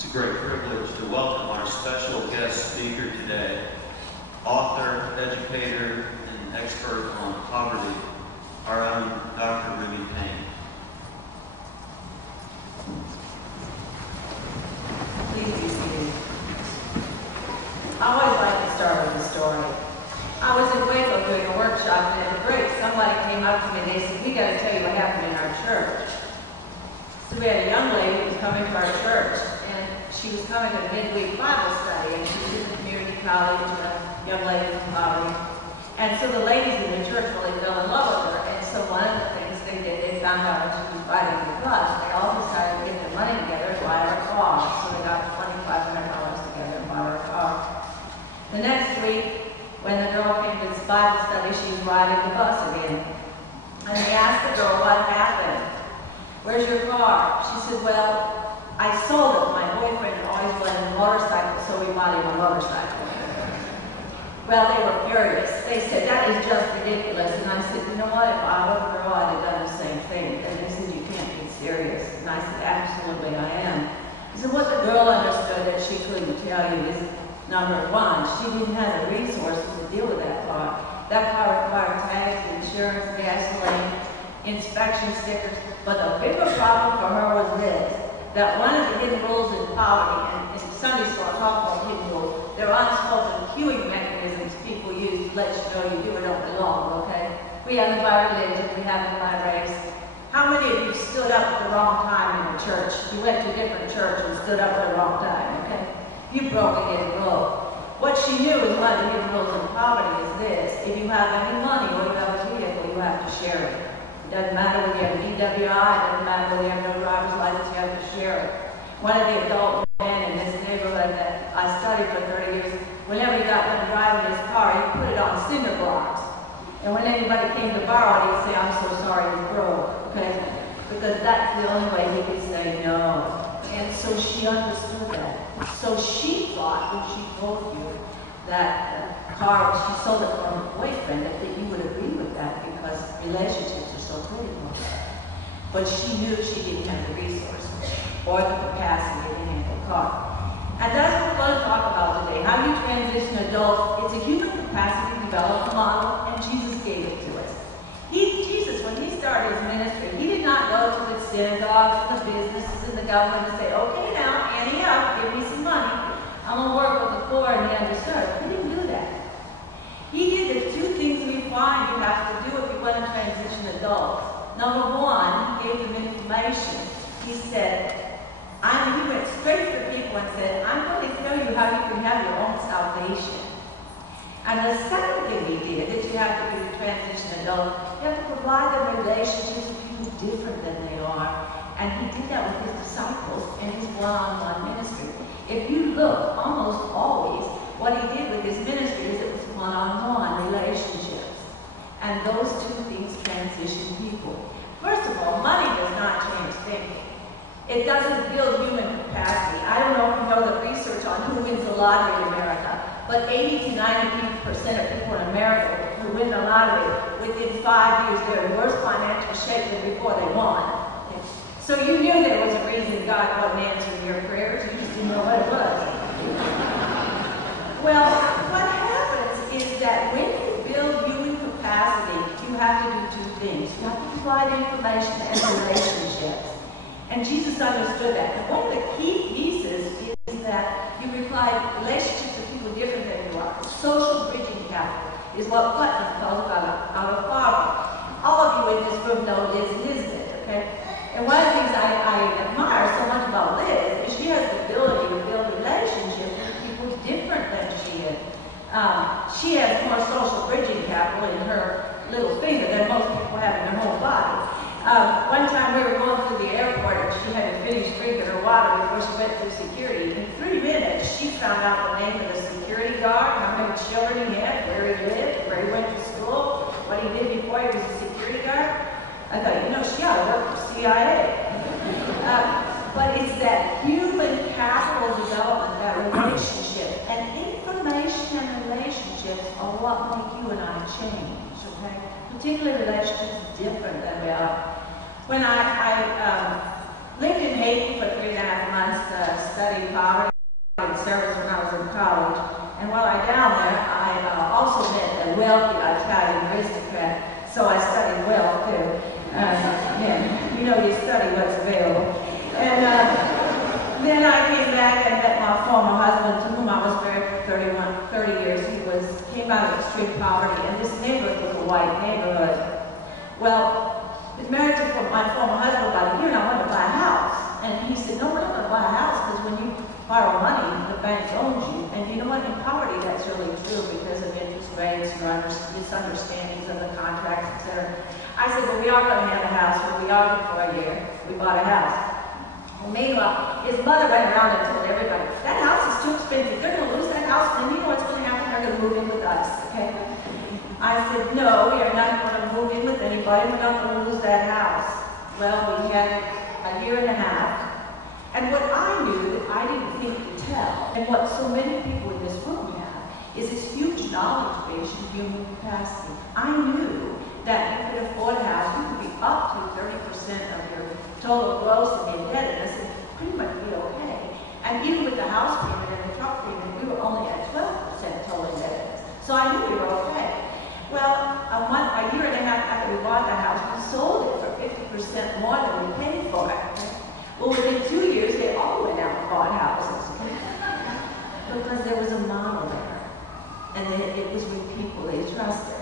It's a great privilege to welcome our special guest speaker today, author, educator, and expert on poverty, our own Dr. Payne. Please be seated. I always like to start with a story. I was in Waco doing a workshop, and at the break, somebody came up to me and they said, "We got to tell you what happened in our church." So we had a young lady who was coming to our church, and she was coming to midweek Bible study, and she was in the community college, a young lady from poverty. And so the ladies in the church really fell in love with her. And so one of the things they did, they found out when she was riding the bus, they all decided to get their money together to buy her a car. So they got $2,500 together and bought her a car. The next week, when the girl came to this Bible study, she was riding the bus again. And they asked the girl what happened. "Where's your car?" She said, "Well, I sold it. My boyfriend always wanted a motorcycle, so we bought him a motorcycle." Well, they were furious. They said, "That is just ridiculous." And I said, "You know what? If I were a girl, I'd have done the same thing." And they said, "You can't be serious." And I said, "Absolutely, I am." He said, what the girl understood that she couldn't tell you is, number one, she didn't have the resources to deal with that car. That car required tags, insurance, gasoline, inspection stickers. But the bigger problem for her was this, that one of the hidden rules in poverty, and in Sunday school I talk about hidden rules, there are unspoken cueing mechanisms people use to let you know you do or don't belong, okay? We have them by religion, we have them by race. How many of you stood up at the wrong time in the church? You went to a different church and stood up at the wrong time, okay? You broke a hidden rule. What she knew is one of the hidden rules in poverty is this: if you have any money or you have a vehicle, you have to share it. It doesn't matter whether you have a DWI, it doesn't matter whether you have no driver's license, you have to share it. One of the adult men in this neighborhood that I studied for 30 years, whenever he got done driving his car, he put it on cinder blocks. And when anybody came to borrow it, he'd say, "I'm so sorry, it's broke," okay? Because that's the only way he could say no. And so she understood that. So she thought, when she told you that car, she sold it for her boyfriend, that you would agree with that because relationships are so critical. But she knew she didn't have the resources or the capacity to handle a car. And that's what we're going to talk about today. How you transition adults. It's a human capacity development model, and Jesus gave it to us. Jesus, when he started his ministry, he did not go to the synagogues and the businesses and the government and say, "Okay, now, ante up, give me some money. I'm going to work with the poor and the underserved." He didn't do that. He did the two things we find you have to do if you want to transition adults. Number one, he gave them information. He said, he went straight to the people and said, "I'm going to tell you how you can have your own salvation." And the second thing he did that you have to do to transition adults, you have to provide them relationships with people different than they are. And he did that with his disciples in his one-on-one ministry. If you look, almost always, what he did with his ministry is it was one-on-one relationships. And those two things transition people. First of all, money does not change thinking. It doesn't build human capacity. I don't know if you know the research on who wins the lottery in America, but 80 to 90% of people in America who win the lottery, within 5 years, they're in worse financial shape than before they won. Okay. So you knew there was a reason God wasn't answering your prayers. You just didn't know what it was. Well, what happens is that when you build human capacity, you have to do two things. You have to provide information and relationships. And Jesus understood that. And one of the key pieces is that you provide relationships with people different than you are. Social bridging capital is what Putnam calls out of poverty. All of you in this room know Liz Nisbet, okay? And one of the things I admire so much about Liz is she has the ability to build relationships with people different than she is. She has more social bridging capital in her little finger than most people have in their whole body. One time we were going through the airport and she had to finish drinking her water before she went through security. In 3 minutes, she found out the name of the security guard, how many children he had, where he lived, where he went to school, what he did before he was a security guard. I thought, she ought to work for CIA. But it's that human capital development, that relationship. And information and relationships are what make you and I change, okay? Particularly relationships different than we are. When I lived in Haiti, Payne for 3.5 months studying poverty and service when I was in college. And while I was down there, I also met a wealthy Italian aristocrat, so I studied wealth too. You study what's available. And then I came back and met my former husband, to whom I was married for 30 years. He came out of extreme poverty, and this neighborhood was a white neighborhood. Well, I was married to my former husband about a year, and I wanted to buy a house. And he said, no, we're not going to buy a house, because when you borrow money, the bank owns you. And you know what? In poverty, that's really true because of interest rates and misunderstandings of the contracts, etc. I said, well, we are going to have a house. Well, we argued for a year. We bought a house. Well, meanwhile, his mother went around and told everybody, that house is too expensive. They're going to lose that house, and you know what's going to happen? They're going to move in with us, okay? I said, no, we are not going to move in with anybody. We're not going to lose that house. Well, we had a year and a half. And what I knew that I didn't think to tell, and what so many people in this room have, is this huge knowledge base and human capacity. I knew that you could afford a house, you could be up to 30% of your total gross and indebtedness and pretty much be okay. And even with the house payment and the truck payment, we were only at 12% total indebtedness. So I knew we were okay. Well, a year and a half after we bought the house, we sold it for 50% more than we paid for it. Well, within 2 years, they all went out and bought houses. Because there was a model there. And it was with people they trusted.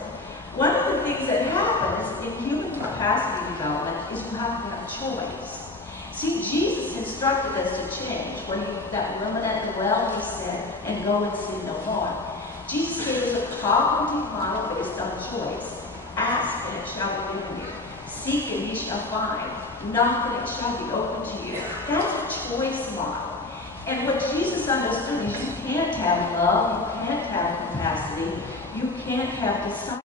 One of the things that happens in human capacity development is you have to have choice. See, Jesus instructed us to change. When that woman at the well, he said, and go and sin no more. Jesus gave us a cognitive model based on choice. Ask and it shall be given you. Seek and ye shall find. Knock and it shall be open to you. That's a choice model. And what Jesus understood is you can't have love, you can't have capacity, you can't have desire.